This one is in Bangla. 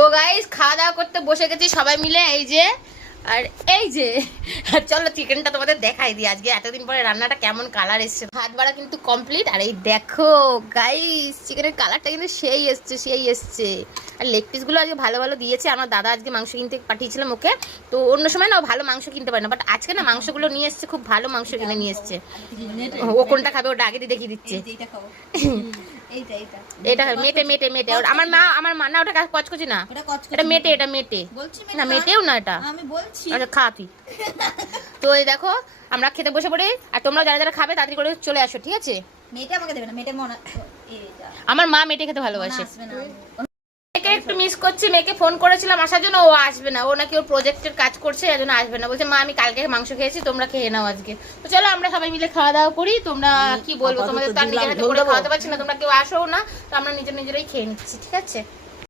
তো গাইস খাওয়া দাওয়া করতে বসে গেছি সবাই মিলে, এই যে আর এই যে চলো চিকেনটা তোমাদের দেখাই দিই আজকে এতদিন পরে রান্নাটা কেমন কালার এসছে। ভাত বাড়া কিন্তু কমপ্লিট, আর এই দেখো গাইস চিকেনের কালারটা কিন্তু সেই এসছে। আর লেগ পিসগুলো আজকে ভালো ভালো দিয়েছে। আমার দাদা আজকে মাংস কিনতে পাঠিয়েছিলাম ওকে, তো অন্য সময় না ভালো মাংস কিনতে পারে না, বাট আজকে না মাংসগুলো নিয়ে এসছে, খুব ভালো মাংস কিনে নিয়ে এসছে। ও কোনটা খাবে ওটা আগে দিয়ে দেখিয়ে দিচ্ছে। এটা মেটে মেটে মেটে আমার মা না ওটা কচকচি না, এটা মেটে, এটা মেটে না, মেটেও না এটা। আচ্ছা খা তুই। তো এই দেখো আমরা খেতে বসে পড়ে, আর তোমরা যারা যারা খাবে তাড়াতাড়ি করে চলে আসো, ঠিক আছে? মেয়েটা আমাকে দেবে না, মেয়েটা মনে আমার মা মেটে খেতে ভালোবাসে। মেয়েকে একটু মিস করছি, মেয়েকে ফোন করেছিলাম আসার জন্য, ও আসবে না, ও নাকি ওর প্রজেক্টের কাজ করছে এর জন্য আসবে না। বলছে মা আমি কালকে মাংস খেয়েছি, তোমরা খেয়ে নাও আজকে। তো চলো আমরা সবাই মিলে খাওয়া দাওয়া করি। তোমরা কি বলবো, তোমাদের তার নিজের হাতে করে খাওয়াতে পারছি না, তোমরা কেউ আসো না, তো আমরা নিজেরাই খেয়ে নিচ্ছি, ঠিক আছে?